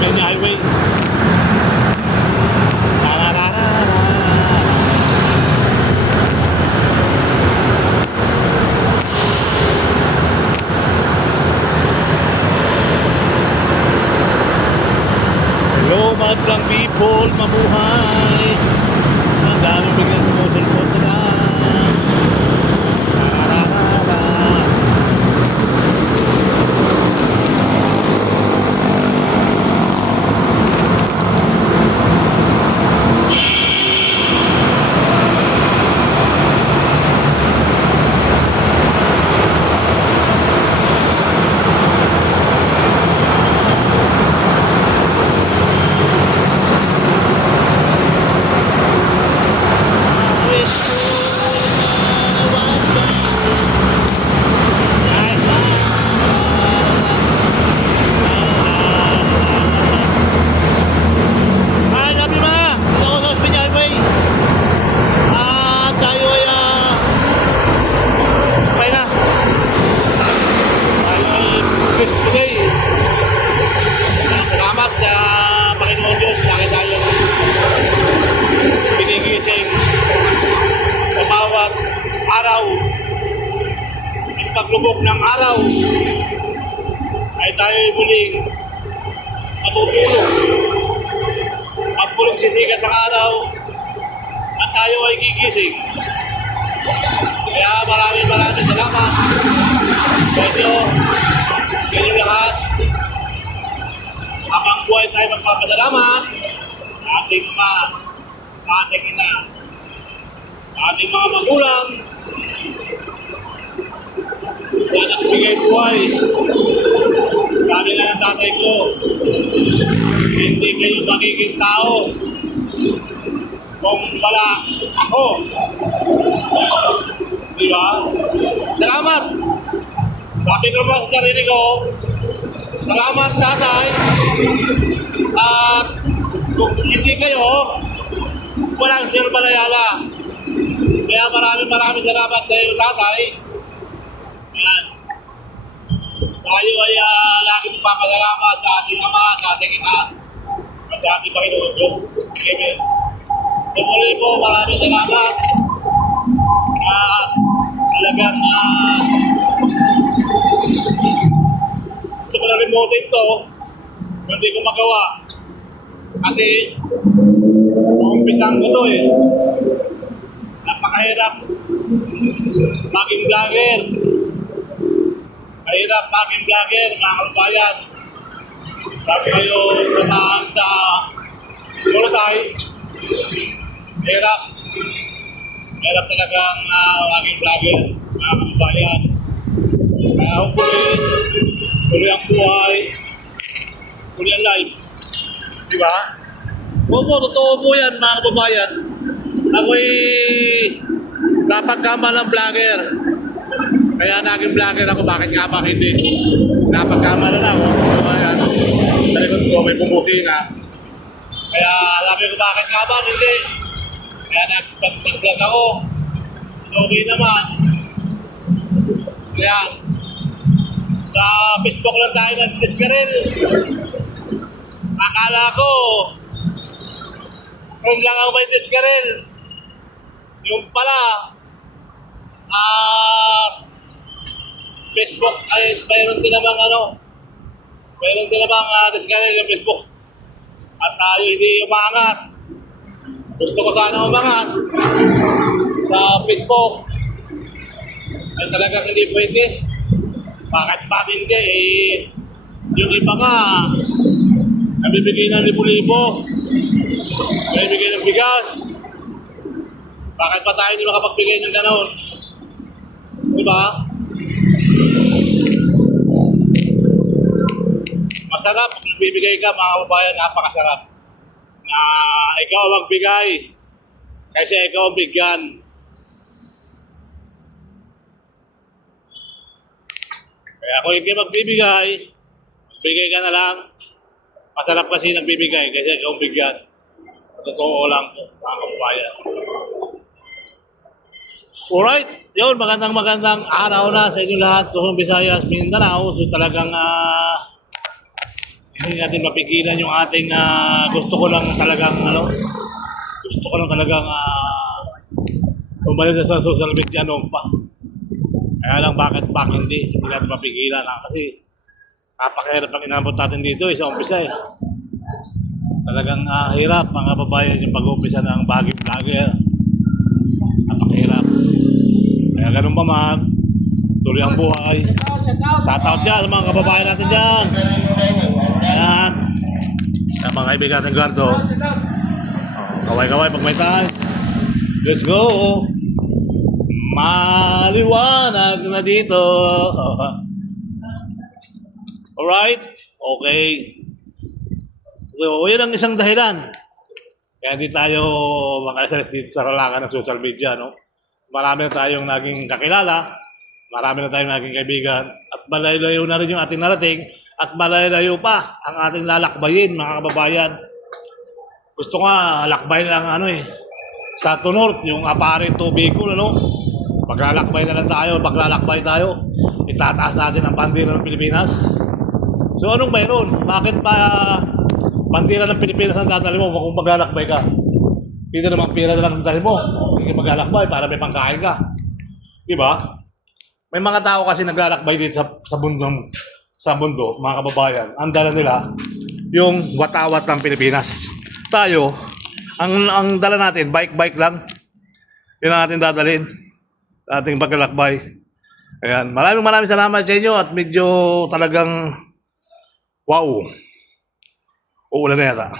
Osmeña Highway. Lumad lang people, mabuhay. Ang dami bigyan mo sa likod na. Paglubog ng araw ay tayo muling matutulog. Pagpulong sisikat ng araw at tayo ay gigising. Kaya maraming salamat sa inyo, kayo lahat. Habang buhay tayo magpapasalamat sa ating ama, sa ating ina, sa ating mga magulang, sa nagbigay buhay. Sabi nga ng tatay ko, hindi kayo magiging tao kung wala ako. Diba? Salamat! Sabi ko naman sa sarili ko, salamat tatay. At kung hindi kayo, walang Sir Balayala. Kaya maraming salamat sa iyo tatay. Yan. Tayo ay lagi magpapasalamat sa ating ama, sa ating ina, at sa ating Panginoon Diyos. Amen. Tumuloy po, maraming salamat. Talagang gusto ko na remote ito, hindi ko magawa. Kasi umpisang ko ito eh. Napakahirap maging vlogger. Mahirap maging vlogger, mga kababayan. Sabi kayo naman sa monetize. Mahirap. Mahirap talagang maging vlogger, mga kababayan. Kaya hopefully ang buhay, huli ang life. Diba? Opo, totoo po yan, mga kababayan. Ako'y napagkama ng vlogger. Kaya naging vlogger ako, bakit nga ba hindi? Napagkama na lang, mga kababayan. Sa likod ko, may bumusi na. Kaya sabi ko, bakit nga ba hindi? Kaya nag-vlog ako. Okay naman. Kaya sa Facebook lang tayo nag-discarel. Akala ko kung lang ang may discarel. Yung pala Facebook ay mayroon din namang discarel yung Facebook. At tayo hindi umangat. Gusto ko sana umangat sa Facebook. Ay talagang hindi pwede. Bakit hindi? Yung iba nga, nabibigay ng libo-libo. Nabibigay ng bigas. Bakit pa tayo hindi makapagbigay ng gano'n? Diba? Masarap kung nagbibigay ka, mga kababayan, napakasarap. Na ikaw ang magbigay kasi ikaw ang bigyan. Kaya kung hindi magbibigay, magbigay ka na lang. Masarap kasi nagbibigay kasi ikaw ang bigyan. Totoo lang po, mga kababayan. Alright, yun, magandang araw na sa inyo lahat. Luzon, Visayas, Mindanao. So talagang hindi natin mapigilan yung ating gusto ko lang talagang bumalik sa social media noon pa. Kaya lang bakit hindi natin mapigilan kasi napakahirap ang inabot natin dito sa umpisa eh. Talagang hirap mga kababayan yung pag-umpisa ng vlogger. Napakahirap. Kaya ganun pa man, tuloy ang buhay. Shout out dyan sa mga kababayan natin dyan. Ayan. Ang mga kaibigan natin Gardo. Kaway-kaway pag may time. Let's go. Maliwanag na dito. Alright? Okay. So, yun ang isang dahilan. Kaya di tayo makasalit dito sa kalakan ng social media, no? Marami na tayong naging kakilala, marami na tayong naging kaibigan, at malayo na rin yung ating narating, at malayo pa ang ating lalakbayin, mga kababayan. Gusto nga, lakbayin lang sa North, yung Apare to Bicol, Paglalakbay na lang tayo, paglalakbay tayo, itataas natin ang bandera ng Pilipinas. So anong mayroon? Bakit pa bandera ng Pilipinas ang dadali mo kung maglalakbay ka? Pwede naman pira na lang ang dali mo. Hindi ka maglalakbay para may pangkain ka. Diba? May mga tao kasi naglalakbay dito sa mundo, mga kababayan. Ang dala nila, yung watawat ng Pilipinas. Tayo, ang dala natin, bike lang. Yun ang ating dadalhin. Ating paglalakbay. Ayan. Maraming salamat sa inyo at medyo talagang wow. Uulan na yata.